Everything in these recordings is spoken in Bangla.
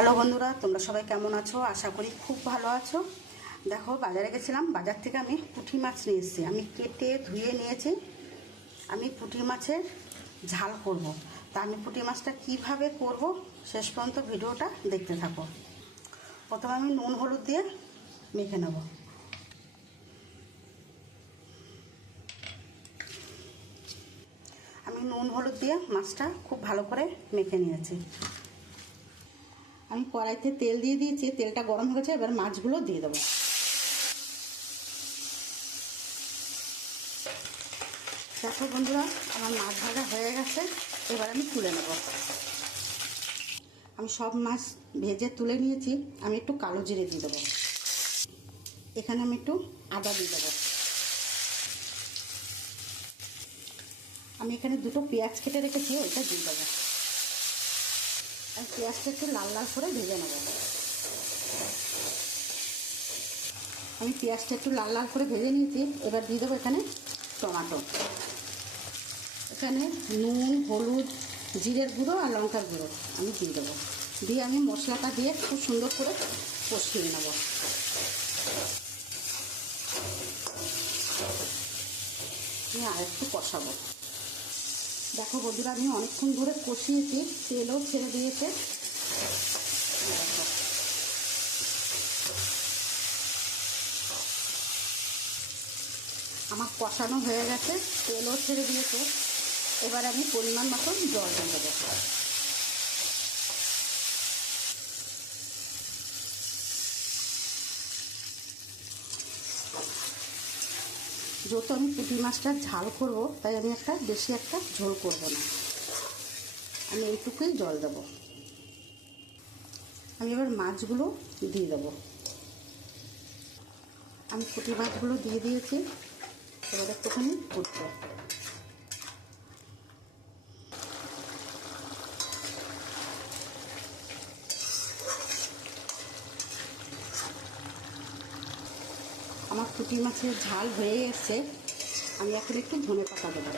হ্যালো বন্ধুরা, তোমরা সবাই কেমন আছো? আশা করি খুব ভালো আছো। দেখো, বাজারে গেছিলাম, বাজার থেকে আমি পুঁটি মাছ নিয়ে এসেছি। আমি কেটে ধুয়ে নিয়েছি। আমি পুঁটি মাছের ঝাল করব। তা আমি পুঁটি মাছটা কিভাবে করব শেষ পর্যন্ত ভিডিওটা দেখতে থাকো। প্রথমে আমি নুন হলুদ দিয়ে মেখে নেব। আমি নুন হলুদ দিয়ে মাছটা খুব ভালো করে মেখে নিয়েছি। আমি কড়াইতে তেল দিয়ে দিয়েছি, তেলটা গরম হয়ে গেছে। এবার মাছগুলো দিয়ে দেবো। দেখো বন্ধুরা, আমার মাছ ভাজা হয়ে গেছে। এবার আমি তুলে নেব। আমি সব মাছ ভেজে তুলে নিয়েছি। আমি একটু কালো জিরে দিয়ে দেবো। এখানে আমি একটু আদা দিয়ে দেবো। আমি এখানে দুটো পেঁয়াজ কেটে রেখেছি, ওইটা দিয়ে দেবো। আর পেঁয়াজটা একটু লাল লাল করে ভেজে নেব। আমি পেঁয়াজটা একটু লাল লাল করে ভেজে নিয়েছি। এবার দিয়ে দেবো এখানে টমেটো। এখানে নুন, হলুদ, জিরের গুঁড়ো আর লঙ্কার গুঁড়ো আমি দিয়ে দেবো। দিয়ে আমি মশলাটা দিয়ে খুব সুন্দর করে কষিয়ে নেব। আমি আর একটু কষাবো। দেখো বন্ধুরা, আমি অনেকক্ষণ ধরে কষিয়েছি, তেলও ছেড়ে দিয়েছে। আমার কষানো হয়ে গেছে, তেলও ছেড়ে দিয়েছে। এবার আমি পরিমাণ মতন জল দিয়ে দেবো। যেহেতু আমি পুঁটি মাছটা ঝাল করবো, তাই আমি বেশি একটা ঝোল করব না। আমি এইটুকুই জল দেবো। আমি এবার মাছগুলো দিয়ে দেবো। আমি পুঁটি মাছগুলো দিয়ে দিয়েছি। এবার একটুখানি ফুটবো। আমার পুঁটি মাছের ঝাল হয়ে এসছে। আমি এখন একটু ধনে পাতা দেবো।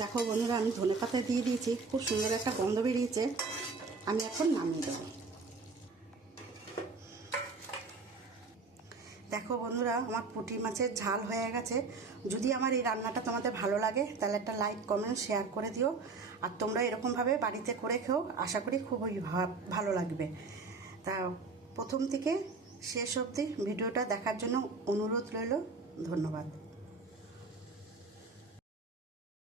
দেখো বন্ধুরা, আমি ধনে পাতা দিয়ে দিয়েছি, খুব সুন্দর একটা গন্ধ বেরিয়েছে। আমি এখন নামিয়ে দেবো। দেখো বন্ধুরা, আমার পুঁটি মাছের ঝাল হয়ে গেছে। যদি আমার এই রান্নাটা তোমাদের ভালো লাগে, তাহলে একটা লাইক, কমেন্ট, শেয়ার করে দিও। আর তোমরা এরকমভাবে বাড়িতে করে খেও, আশা করি খুবই ভালো লাগবে। তা প্রথম থেকে শেষ অবধি ভিডিওটা দেখার জন্য অনুরোধ রইল। ধন্যবাদ।